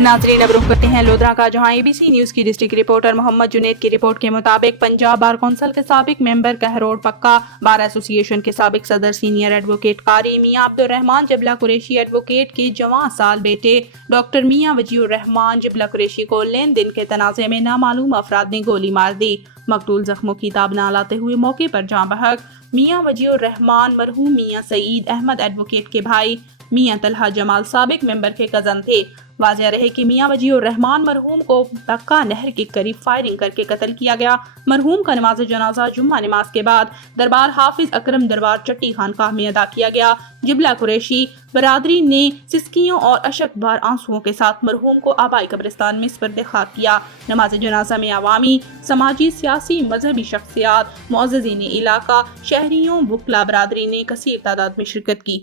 नाजरीन अब रुख करते हैं लोधरा का, जहां ABC न्यूज की डिस्ट्रिक्ट रिपोर्टर मोहम्मद जुनैद की रिपोर्ट के मुताबिक पंजाब बार कौंसिल के साबिक मेंबर कहरोड़ पक्का, बार एसोसिएशन के साबिक सदर सीनियर एडवोकेट कारी मियां अब्दुल रहमान जिबला कुरैशी एडवोकेट के जवां साल बेटे डॉक्टर मियां वजीउर रहमान जिबला कुरैशी को लेन देन के तनाज़े में नामालूम अफराद ने गोली मार दी। मकतूल जख्मों की ताब न लाते हुए मौके पर जाँ बहक मियां वजीउर रहमान मरहूम मियां सईद अहमद एडवोकेट के भाई मियां तलहा जमाल साबिक मेंबर के कज़न थे। वाज़ेह रहे कि मियां वजीउर रहमान मरहूम को पक्का नहर के करीब फायरिंग करके कत्ल किया गया। मरहूम का नमाज जनाजा जुम्मा नमाज के बाद दरबार हाफिज अकरम दरबार चट्टी खानकाह में अदा किया गया। जिबला कुरैशी बरादरी ने सिसकियों और अशकबार आंसुओं के साथ मरहूम को आबाई कब्रिस्तान में सुपुर्द खाक किया। नमाज जनाजा में अवामी, समाजी, सियासी, मजहबी शख्सियात, मुअज़्ज़िज़ीन इलाका, शहरियों, वकला बरादरी ने कसीर तादाद में शिरकत की।